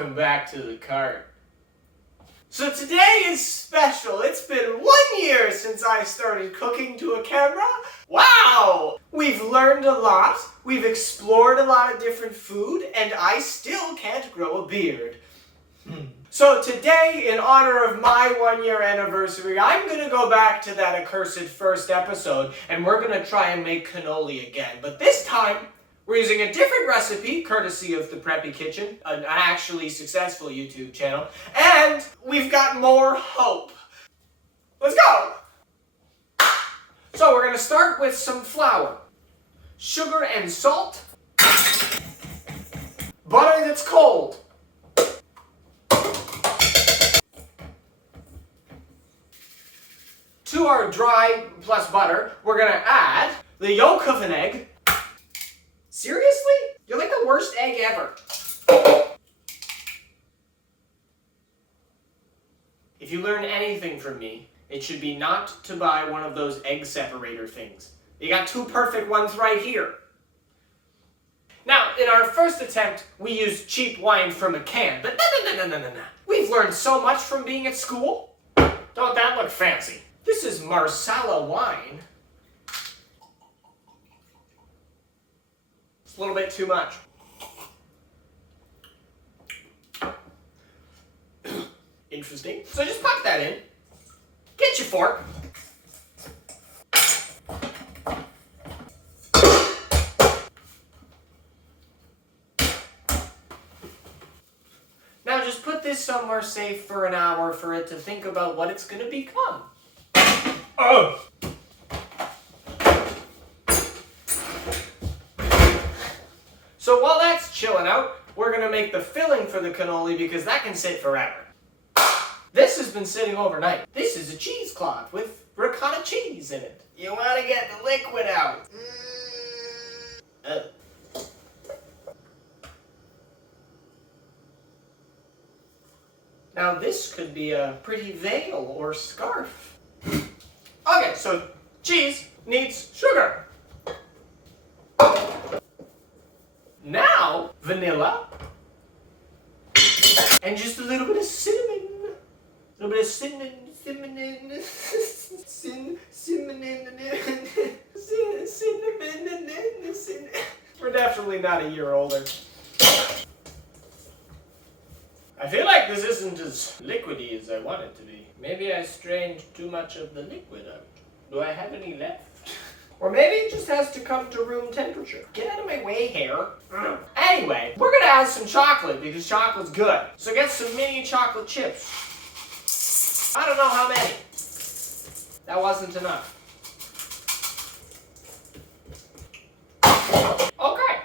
welcome back to the cart. So today is special. It's been 1 year since I started cooking to a camera. Wow! We've learned a lot, we've explored a lot of different food, and I still can't grow a beard. So today, in honor of my 1 year anniversary, I'm gonna go back to that accursed first episode, and we're gonna try and make cannoli again. But this time, we're using a different recipe, courtesy of the Preppy Kitchen, an actually successful YouTube channel, and we've got more hope. Let's go! So we're gonna start with some flour, sugar and salt, butter that's cold, to our dry plus butter, we're gonna add the yolk of an egg. Seriously? You're like the worst egg ever. If you learn anything from me, it should be not to buy one of those egg separator things. You got two perfect ones right here. Now, in our first attempt, we used cheap wine from a can, but no. We've learned so much from being at school. Don't that look fancy? This is Marsala wine. It's a little bit too much. Interesting. So just pop that in. Get your fork. Now just put this somewhere safe for an hour for it to think about what it's going to become. Oh! So while that's chilling out, we're going to make the filling for the cannoli because that can sit forever. This has been sitting overnight. This is a cheesecloth with ricotta cheese in it. You want to get the liquid out. Now this could be a pretty veil or scarf. Okay, so cheese needs sugar. Now, vanilla. And just a little bit of cinnamon. A little bit of cinnamon. We're definitely not a year older. I feel like this isn't as liquidy as I want it to be. Maybe I strained too much of the liquid out. Do I have any left? Or maybe it just has to come to room temperature. Get out of my way, hair. Anyway, we're gonna add some chocolate because chocolate's good. So get some mini chocolate chips. I don't know how many. That wasn't enough. Okay.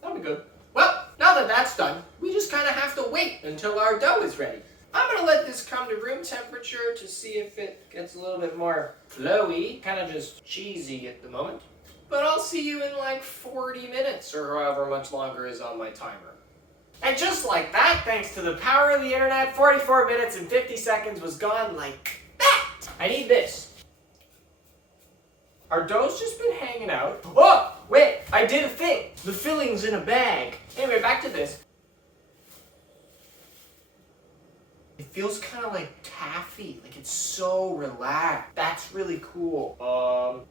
That'll be good. Well, now that that's done, we just kind of have to wait until our dough is ready. I'm going to let this come to room temperature to see if it gets a little bit more flowy, kind of just cheesy at the moment. But I'll see you in like 40 minutes or however much longer is on my timer. And just like that, thanks to the power of the internet, 44 minutes and 50 seconds was gone like that. I need this. Our dough's just been hanging out. Oh, wait, I did a thing. The filling's in a bag. Anyway, back to this. It feels kind of like taffy, like it's so relaxed. That's really cool.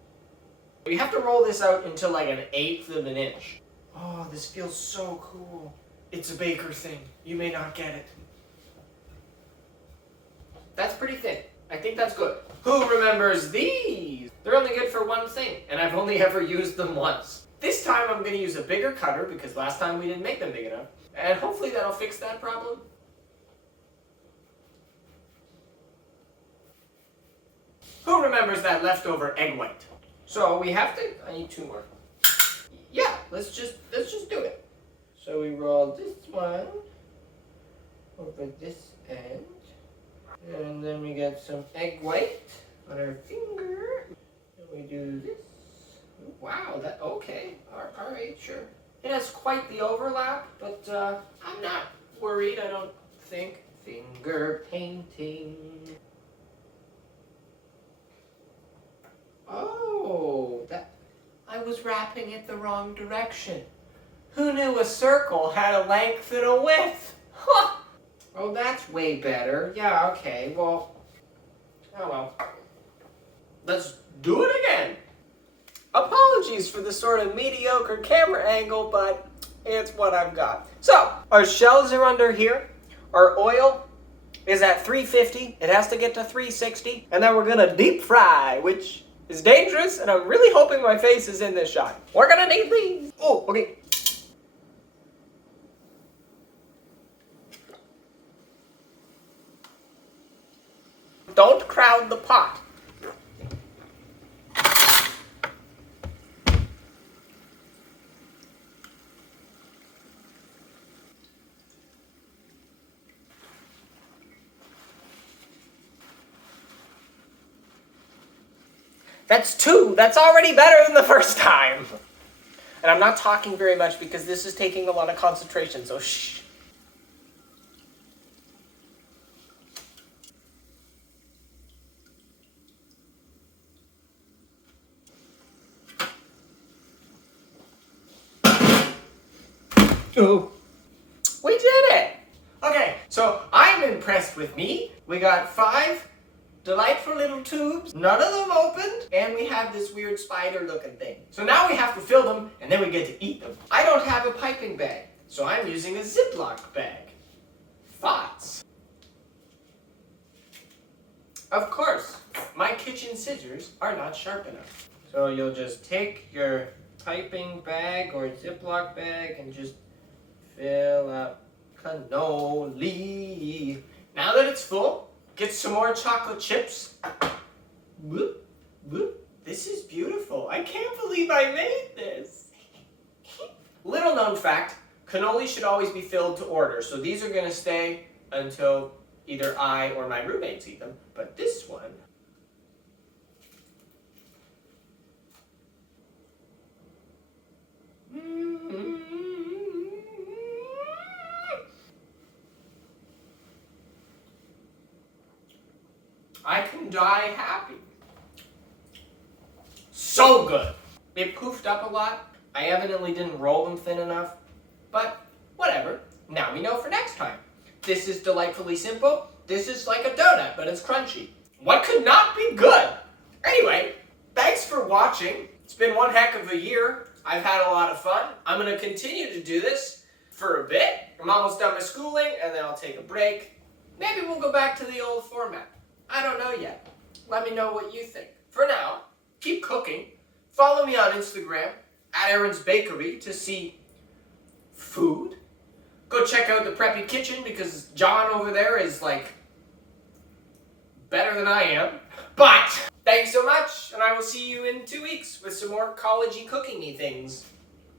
We have to roll this out until like 1/8 of an inch. Oh, this feels so cool. It's a baker thing. You may not get it. That's pretty thin. I think that's good. Who remembers these? They're only good for one thing, and I've only ever used them once. This time I'm going to use a bigger cutter because last time we didn't make them big enough. And hopefully that'll fix that problem. Who remembers that leftover egg white? So we have to, I need 2 more. Yeah, let's just do it. So we roll this one over this end. And then we get some egg white on our finger. And we do this. Wow, that, okay. All right, sure. It has quite the overlap, but I'm not worried, I don't think. Finger painting. Oh, that I was wrapping it the wrong direction. Who knew a circle had a length and a width? Huh. Oh, that's way better. Yeah, okay, well. Oh well. Let's do it again. Apologies for the sort of mediocre camera angle, but it's what I've got. So, our shells are under here. Our oil is at 350. It has to get to 360. And then we're gonna deep fry, which is dangerous, and I'm really hoping my face is in this shot. We're gonna need these. Oh, okay. Don't crowd the pot. That's 2. That's already better than the first time. And I'm not talking very much because this is taking a lot of concentration, so shh. Oh. We did it! Okay, so I'm impressed with me. We got 5 delightful little tubes, none of them opened, and we have this weird spider looking thing. So now we have to fill them, and then we get to eat them. I don't have a piping bag, so I'm using a Ziploc bag. Thoughts? Of course, my kitchen scissors are not sharp enough. So you'll just take your piping bag or Ziploc bag and just fill up cannoli. Now that it's full, get some more chocolate chips. Whoop, whoop. This is beautiful. I can't believe I made this. Little known fact, cannoli should always be filled to order. So these are gonna stay until either I or my roommates eat them. But this one, I can die happy. So good. It poofed up a lot. I evidently didn't roll them thin enough, but whatever. Now we know for next time. This is delightfully simple. This is like a donut, but it's crunchy. What could not be good? Anyway, thanks for watching. It's been one heck of a year. I've had a lot of fun. I'm gonna continue to do this for a bit. I'm almost done my schooling, and then I'll take a break. Maybe we'll go back to the old format. I don't know yet. Let me know what you think. For now, keep cooking. Follow me on Instagram, @Aaron's Bakery, to see food. Go check out the Preppy Kitchen because John over there is like better than I am. But thanks so much, and I will see you in 2 weeks with some more college-y cooking-y things.